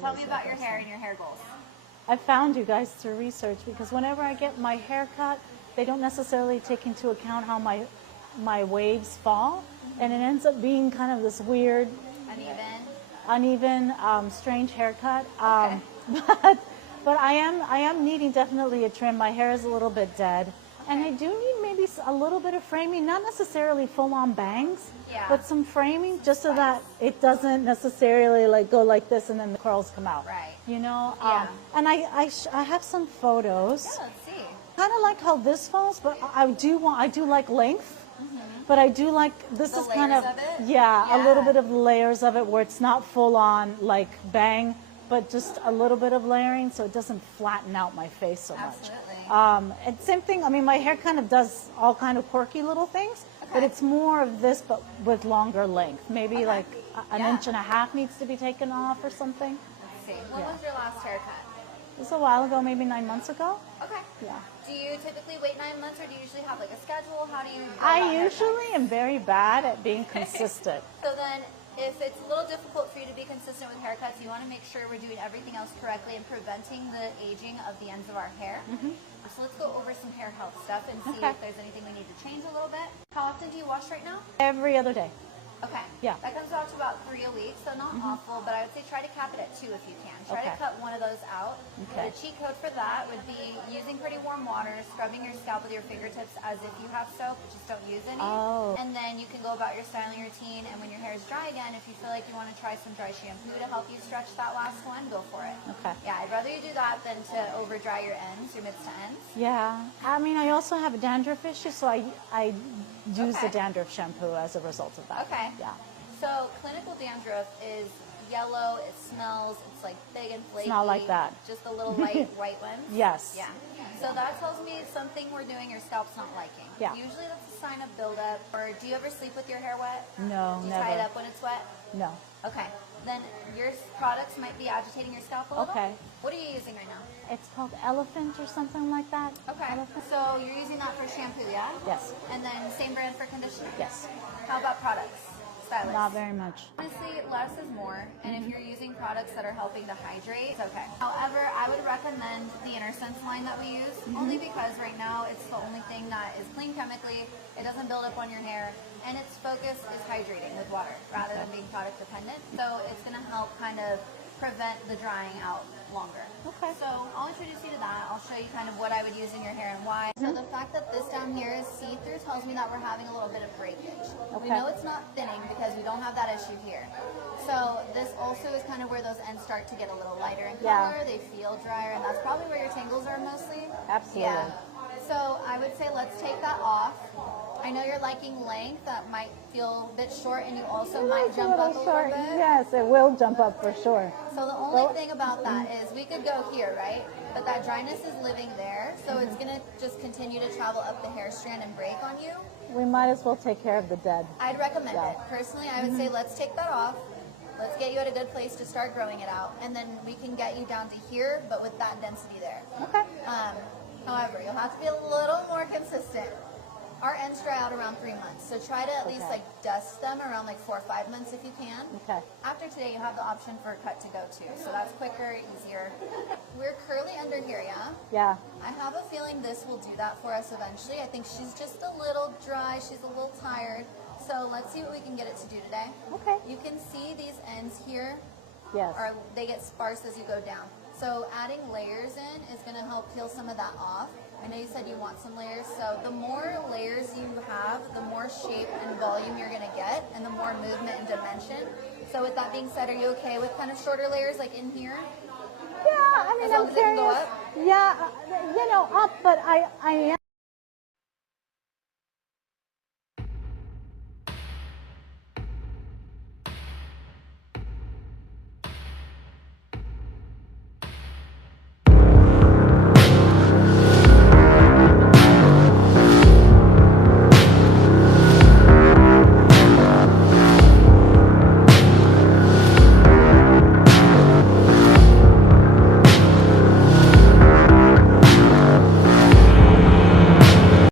Tell me about your hair and your hair goals. I found you guys through research because whenever I get my hair cut, they don't necessarily take into account how my waves fall, and it ends up being kind of this weird, uneven, strange haircut. Okay. But I am needing definitely a trim. My hair is a little bit dead, and I do need maybe a little bit of framing, not necessarily full-on bangs, but some framing just so that it doesn't necessarily like go like this and then the curls come out. Right. You know. Yeah. And I have some photos. Yeah, let's see. Kind of like how this falls, but I do like length. But I do like this The is kind of, layers of it? yeah, a little Yeah. bit of layers of it where it's not full on like bang, but just a little bit of layering so it doesn't flatten out my face so much. Absolutely. And same thing. I mean, my hair kind of does all kind of quirky little things, but it's more of this, but with longer length. Maybe like an inch and a half needs to be taken off or something. Let's see. When was your last haircut? It was a while ago, maybe 9 months ago. Okay. Yeah. Do you typically wait 9 months, or do you usually have like a schedule? How do you? I usually am very bad at being consistent. So then, if it's a little difficult for you to be consistent with haircuts, you want to make sure we're doing everything else correctly and preventing the aging of the ends of our hair. So let's go over some hair health stuff and see if there's anything we need to change a little bit. How often do you wash right now? Every other day. Okay. Yeah. That comes out to about 3 a week, so not awful, but I would say try to cap it at 2 if you can. Try to cut one of those out. Okay. The cheat code for that would be using pretty warm water, scrubbing your scalp with your fingertips as if you have soap, just don't use any. Oh. And then you can go about your styling routine, and when your hair is dry again, if you feel like you want to try some dry shampoo to help you stretch that last one, go for it. Okay. Yeah, I'd rather you do that than to over dry your ends, your midst to ends. Yeah. I mean, I also have a dandruff issue, so I use the Okay. dandruff shampoo as a result of that. Okay. Yeah. So clinical dandruff is yellow, it smells, it's like big and flaky. It's not like that. Just a little light white ones. Yes. Yeah. So that tells me something we're doing your scalp's not liking. Yeah. Usually that's a sign of buildup. Or do you ever sleep with your hair wet? No, Do you never. tie it up when it's wet? No. Okay. Then your products might be agitating your scalp a little. Okay. What are you using right now? It's called Elephant or something like that. Okay. Elephant? So you're using that for shampoo, yeah? Yes. And then same brand for conditioner? Yes. How about products? Stylist? Not very much. Honestly, less is more, and if you're using products that are helping to hydrate, it's okay. However, I would recommend the InnerSense line that we use, only because right now it's the only thing that is clean chemically, it doesn't build up on your hair, and its focus is hydrating with water rather than being product dependent. So it's going to help kind of prevent the drying out longer. Okay. So I'll introduce you to that. I'll show you kind of what I would use in your hair and why. So the fact that this down here is see-through tells me that we're having a little bit of breakage. We know it's not thinning because we don't have that issue here. So this also is kind of where those ends start to get a little lighter in color. They feel drier, and that's probably where your tangles are mostly. Absolutely. Yeah. So I would say let's take that off. I know you're liking length. That might feel a bit short, and you also might jump up a little bit. Yes, it will jump up for sure. So the only thing about that is we could go here, right? But that dryness is living there, so it's going to just continue to travel up the hair strand and break on you. We might as well take care of the dead. I'd recommend it. Personally, I would say let's take that off. Let's get you at a good place to start growing it out, and then we can get you down to here, but with that density there. Okay. However, you'll have to be a little more consistent. Our ends dry out around 3 months, so try to at least like dust them around like 4 or 5 months if you can. Okay. After today, you have the option for a cut to go to, so that's quicker, easier. We're curly under here, yeah? Yeah. I have a feeling this will do that for us eventually. I think she's just a little dry, she's a little tired, so let's see what we can get it to do today. Okay. You can see these ends here, Yes. they get sparse as you go down. So adding layers in is going to help peel some of that off. I know you said you want some layers, so the more layers you have, the more shape and volume you're going to get, and the more movement and dimension. So with that being said, are you okay with kind of shorter layers like in here? Yeah, I mean, As long I'm as it can go curious. up? Yeah, you know, up, but I am